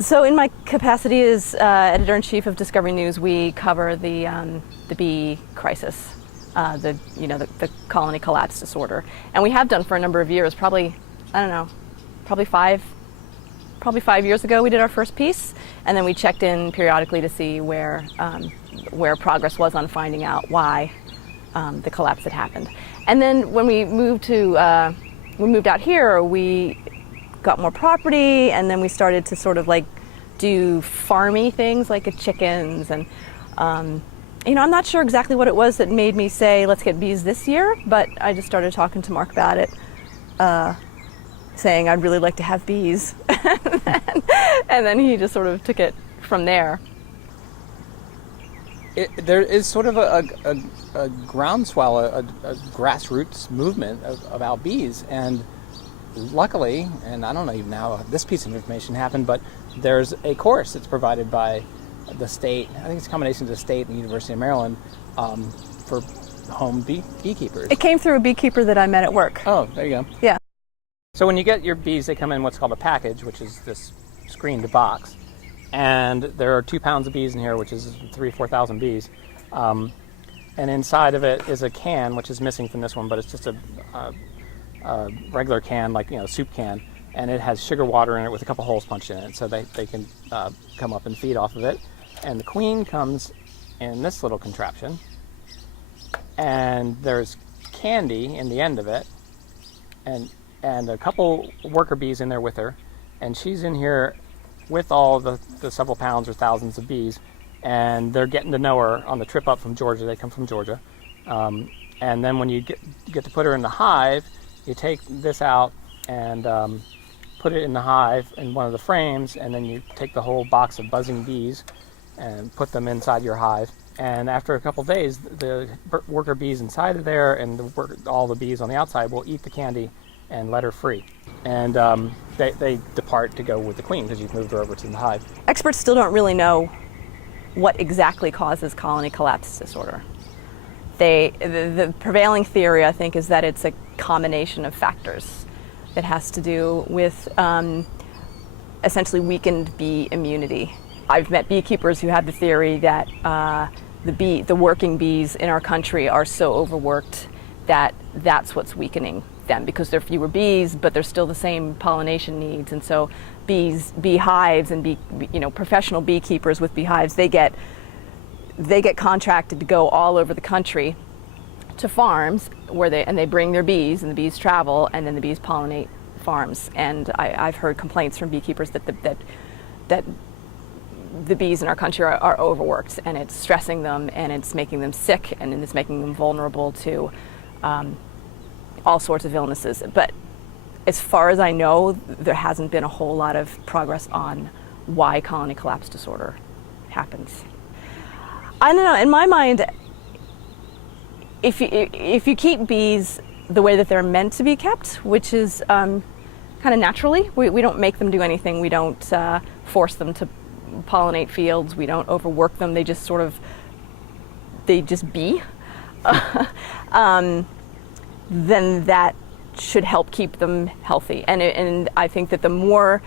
So in my capacity as editor-in-chief of Discovery News, we cover the bee crisis, the colony collapse disorder, and we have done for a number of years. Probably 5 years ago we did our first piece, and then we checked in periodically to see where progress was on finding out why the collapse had happened. And then when we moved out here, we got more property, and then we started to sort of like do farmy things like chickens, and I'm not sure exactly what it was that made me say let's get bees this year, but I just started talking to Mark about it, saying I'd really like to have bees. And then he just sort of took it from there. There is sort of a groundswell, a grassroots movement about bees, and luckily, and I don't know even how this piece of information happened, but there's a course that's provided by the state. I think it's a combination of the state and the University of Maryland for home beekeepers. It came through a beekeeper that I met at work. Oh, there you go. Yeah. So when you get your bees, they come in what's called a package, which is this screened box. And there are 2 pounds of bees in here, which is 3,000 or 4,000 bees. And inside of it is a can, which is missing from this one, but it's just a regular can, like soup can, and it has sugar water in it with a couple holes punched in it, so they can come up and feed off of it. And the queen comes in this little contraption, and there's candy in the end of it, and a couple worker bees in there with her, and she's in here with all the several pounds or thousands of bees, and they're getting to know her on the trip up from Georgia. They come from Georgia, and then when you get to put her in the hive, you take this out and put it in the hive in one of the frames, and then you take the whole box of buzzing bees and put them inside your hive. And after a couple of days, the worker bees inside of there and all the bees on the outside will eat the candy and let her free. And they depart to go with the queen because you've moved her over to the hive. Experts still don't really know what exactly causes colony collapse disorder. The prevailing theory, I think, is that it's a combination of factors that has to do with essentially weakened bee immunity. I've met beekeepers who have the theory that the working bees in our country are so overworked that that's what's weakening them, because there are fewer bees, but there's still the same pollination needs, and so beehives and professional beekeepers with beehives, they get contracted to go all over the country to farms where they bring their bees, and the bees travel, and then the bees pollinate farms. And I've heard complaints from beekeepers that the bees in our country are overworked, and it's stressing them, and it's making them sick, and it's making them vulnerable to all sorts of illnesses. But as far as I know, there hasn't been a whole lot of progress on why colony collapse disorder happens. I don't know, in my mind, if you keep bees the way that they're meant to be kept, which is kind of naturally, we don't make them do anything, we don't force them to pollinate fields, we don't overwork them, they just be, then that should help keep them healthy. And I think that the more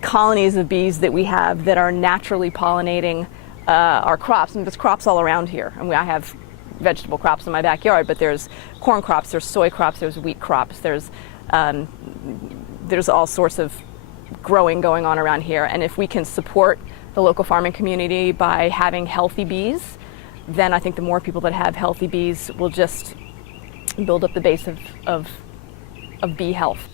colonies of bees that we have that are naturally pollinating our crops, and there's crops all around here. I mean, I have vegetable crops in my backyard, but there's corn crops, there's soy crops, there's wheat crops, there's all sorts of growing going on around here. And if we can support the local farming community by having healthy bees, then I think the more people that have healthy bees will just build up the base of bee health.